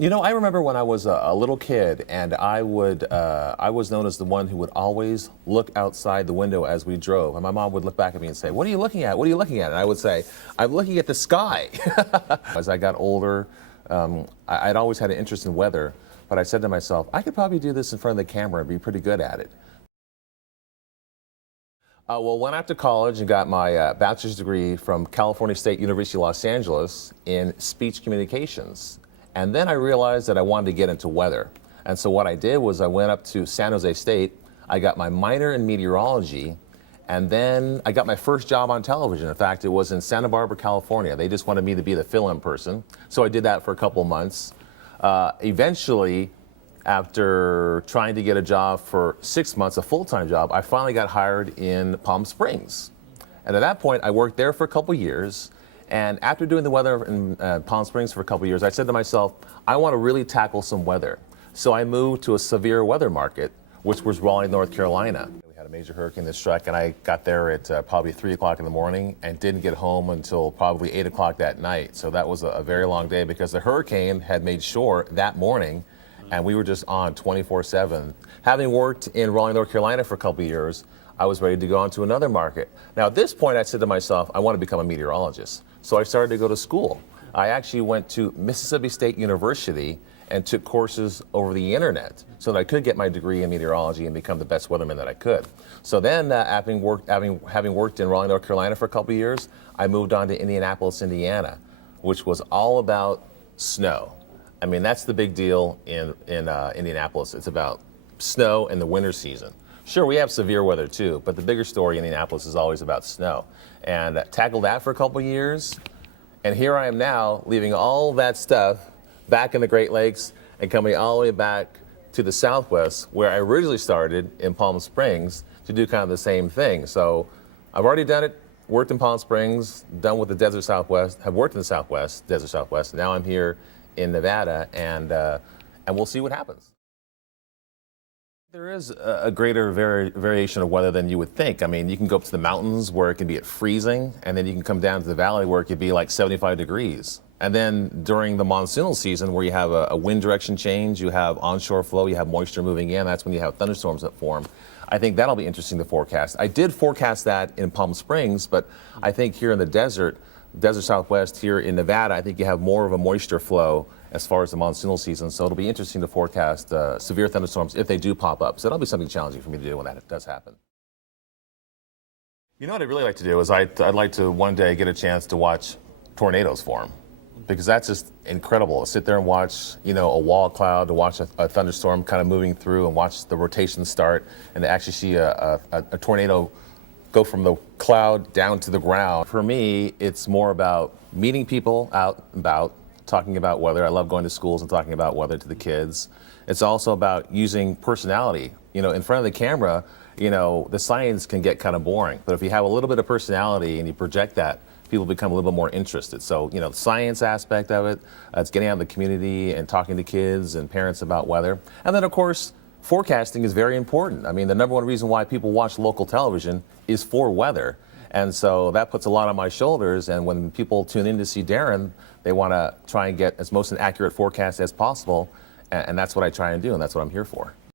You know, I remember when I was a little kid, and I was known as the one who would always look outside the window as we drove. And my mom would look back at me and say, "What are you looking at? What are you looking at?" And I would say, "I'm looking at the sky." As I got older, I'd always had an interest in weather, but I said to myself, I could probably do this in front of the camera and be pretty good at it. Well, went out to college and got my bachelor's degree from California State University, Los Angeles in speech communications. And then I realized that I wanted to get into weather. And so what I did was I went up to San Jose State, I got my minor in meteorology, and then I got my first job on television. In fact, it was in Santa Barbara, California. They just wanted me to be the fill-in person. So I did that for a couple of months. Eventually, after trying to get a job for 6 months, a full-time job, I finally got hired in Palm Springs. And at that point, I worked there for a couple of years. And after doing the weather in Palm Springs for a couple of years, I said to myself, I want to really tackle some weather. So I moved to a severe weather market, which was Raleigh, North Carolina. We had a major hurricane that struck, and I got there at probably 3 o'clock in the morning and didn't get home until probably 8 o'clock that night. So that was a very long day because the hurricane had made shore that morning, and we were just on 24/7. Having worked in Raleigh, North Carolina for a couple of years, I was ready to go on to another market. Now, at this point, I said to myself, I want to become a meteorologist. So I started to go to school. I actually went to Mississippi State University and took courses over the internet so that I could get my degree in meteorology and become the best weatherman that I could. So then, having worked in Raleigh, North Carolina for a couple of years, I moved on to Indianapolis, Indiana, which was all about snow. I mean, that's the big deal in Indianapolis. It's about snow in the winter season. Sure, we have severe weather too, but the bigger story in Indianapolis is always about snow. And tackled that for a couple of years, and here I am now, leaving all that stuff back in the Great Lakes and coming all the way back to the Southwest, where I originally started in Palm Springs to do kind of the same thing. So I've already done it, worked in Palm Springs, done with the Desert Southwest, have worked in the Southwest, Desert Southwest. Now I'm here in Nevada, and we'll see what happens. There is a greater variation of weather than you would think. I mean, you can go up to the mountains where it can be at freezing, and then you can come down to the valley where it could be like 75 degrees. And then during the monsoonal season, where you have a wind direction change, you have onshore flow, you have moisture moving in, that's when you have thunderstorms that form. I think that'll be interesting to forecast. I did forecast that in Palm Springs, but I think here in the desert Southwest, here in Nevada, I think you have more of a moisture flow as far as the monsoonal season, so it'll be interesting to forecast severe thunderstorms if they do pop up. So that'll be something challenging for me to do when that does happen. You know what I'd really like to do is I'd like to one day get a chance to watch tornadoes form, because that's just incredible. Sit there and watch, you know, a wall of cloud, to watch a thunderstorm kind of moving through and watch the rotation start, and to actually see a tornado go from the cloud down to the ground. For me, it's more about meeting people out and about, talking about weather. I love going to schools and talking about weather to the kids. It's also about using personality. You know, in front of the camera, you know, the science can get kind of boring. But if you have a little bit of personality and you project that, people become a little bit more interested. So, you know, the science aspect of it, it's getting out in the community and talking to kids and parents about weather. And then, of course, forecasting is very important. I mean, the number one reason why people watch local television is for weather. And so that puts a lot on my shoulders. And when people tune in to see Darren, they want to try and get as most an accurate forecast as possible. And that's what I try and do, and that's what I'm here for.